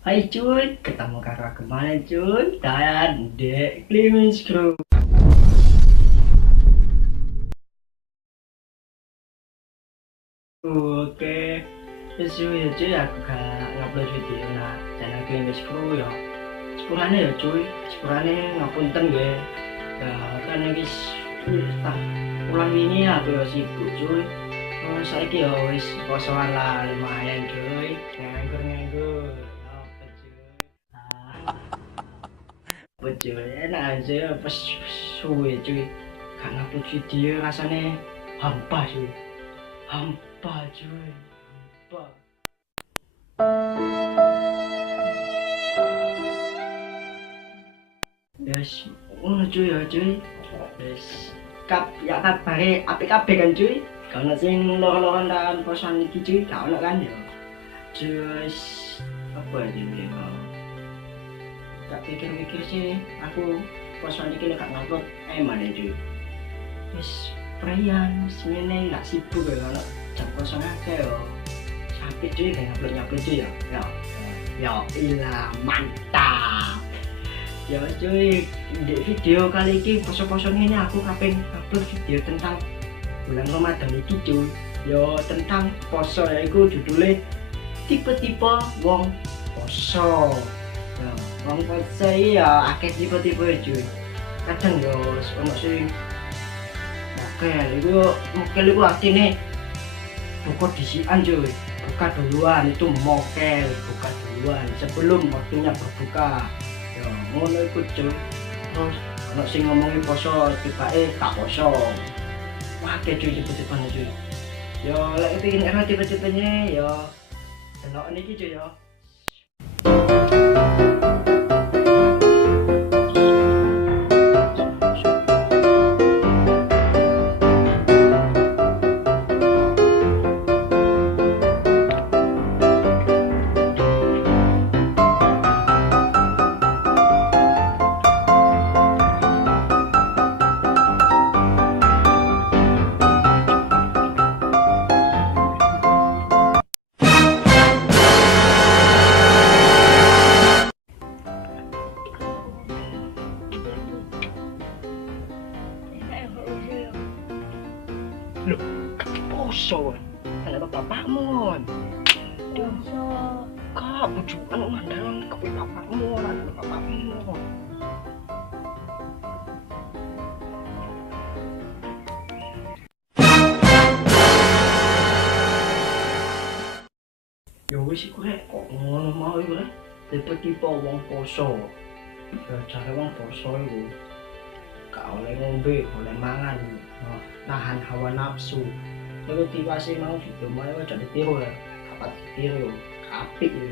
Hai cuy, ketemu kakak kemana cuy? Dan Dek Klimis Crew. Oke, terus ya cuy, aku gak ngupload video nah channel Klimis Crew ya. Sepurane ya cuy, sepurane ngapunten ya. Ya kan guys, tak pulang ini aku ya sibuk cuy. Oh, saiki ya wis posoan lah lumayan cuy. Nganggur-nganggur. Apa cuy? Betul, enak aja pas suwe cuy. Gak ngupload video rasanya hampa cuy. Hampa cuy. Hampa. Yes, ngono cuy ya cuy. Yes. Ya kabare apik kabeh kan cuy. Kalau sing loro-loron dan posan iki cuy, gak ono kan ya. Terus apa aja nih? Tak pikir-pikir sih aku posan iki gak ngupload mana cuy. Wis perayaan semene gak sibuk ya kalau jam kosong akeh yo. Sampai cuy gak ngupload cuy ya. Ya ilah mantap. Ya cuy, di video kali ini poso-poso ini aku kaping upload video tentang bulan Ramadan iki cuy. Yo tentang poso ya iku judulnya tipe-tipe wong poso. Ya, wong poso ya akeh tipe-tipe cuy. Kadang yo ono sing mokel itu artinya buka disian cuy, buka duluan itu mokel, buka duluan sebelum waktunya berbuka ya ngono itu cuy. Terus kalau sing ngomongin poso tiba tak poso wah kayak cuy tipe-tipenya cuy yo lagi pengen era tipe-tipenya yo delok niki cuy yo. Loh, poso kan ada bapakmu kan? Poso. Kak, bujukan mandang ke bapakmu kan, bapakmu. Ya wis iku rek kok ngono mau iku rek. Tipe-tipe wong poso. Ya cara wong poso iku gak oleh ngombe, oleh mangan. Tahan hawa nafsu. Lalu tiba sih mau video mau aja ditiru ya, kapat ditiru, apik ya,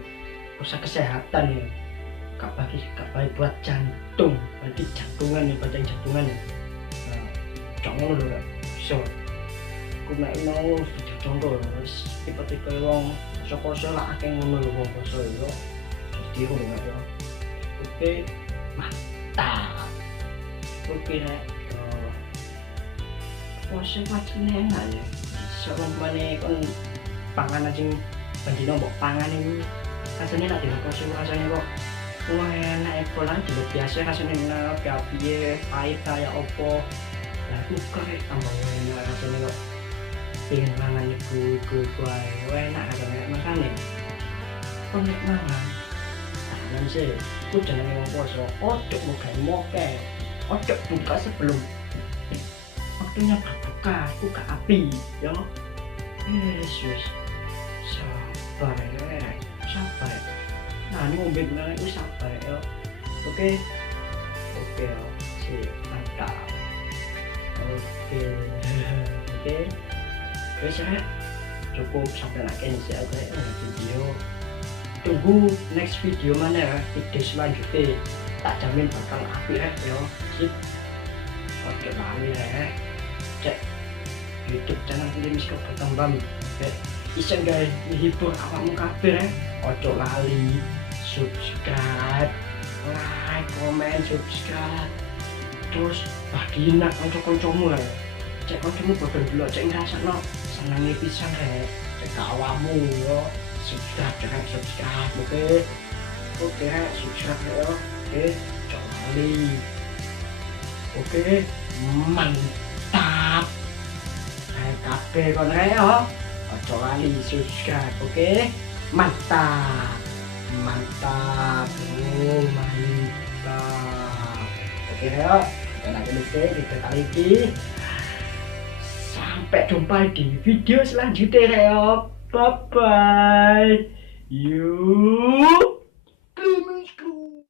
rusak kesehatan ya, gak baik buat jantung, berarti jantungan ya, badan jantungan ya. Nah, contoh loh kan, so, aku mau video contoh, tipe-tipe wong poso-poso lah, akeh ngono lho wong poso ya, ditiru ya. Oke, mantap. Oke nek poso macam enak ya. Soalnya mana kon panganan sing bandino mbok pangan itu rasanya nak dino poso rasanya kok wah enak pola dino biasa rasanya enak kayak piye pahit kayak opo. Lah aku kerek tambah enak rasanya kok pengen mangan iku wae enak rasanya makane kon nek mangan tahanan sih aku jangan ngomong poso ojo moke ojo buka sebelum waktunya berbuka, buka api, ya. Yesus, sabar ya, sabar. Nah, ini ngombe bener itu sabar ya. Oke, ya, si mantap. Oke, terus ya, cukup sampai lagi nih saya video. Tunggu next video mana ya, video selanjutnya. Tak jamin bakal api ya, sip. Oke lali ya, cek YouTube channel Klimis Crew berkembang. Bisa guys menghibur awakmu kabeh ya. Ojo lali subscribe, like, comment, subscribe. Terus bagiin nak kanca-kancamu ya. Cek kancamu bodoh dulu, cek ngrasakno senenge pisan ya. Cek awakmu yo subscribe, jangan subscribe, oke. Oke, subscribe ya. Oke, jangan lali. Oke, mantap. Kabeh kon rek yo. Aja lali subscribe, oke? Mantap. Mantap. Oh, mantap. Oke, yo. Kita lagi video kali ini. Sampai jumpa di video selanjutnya, yo. Bye bye. You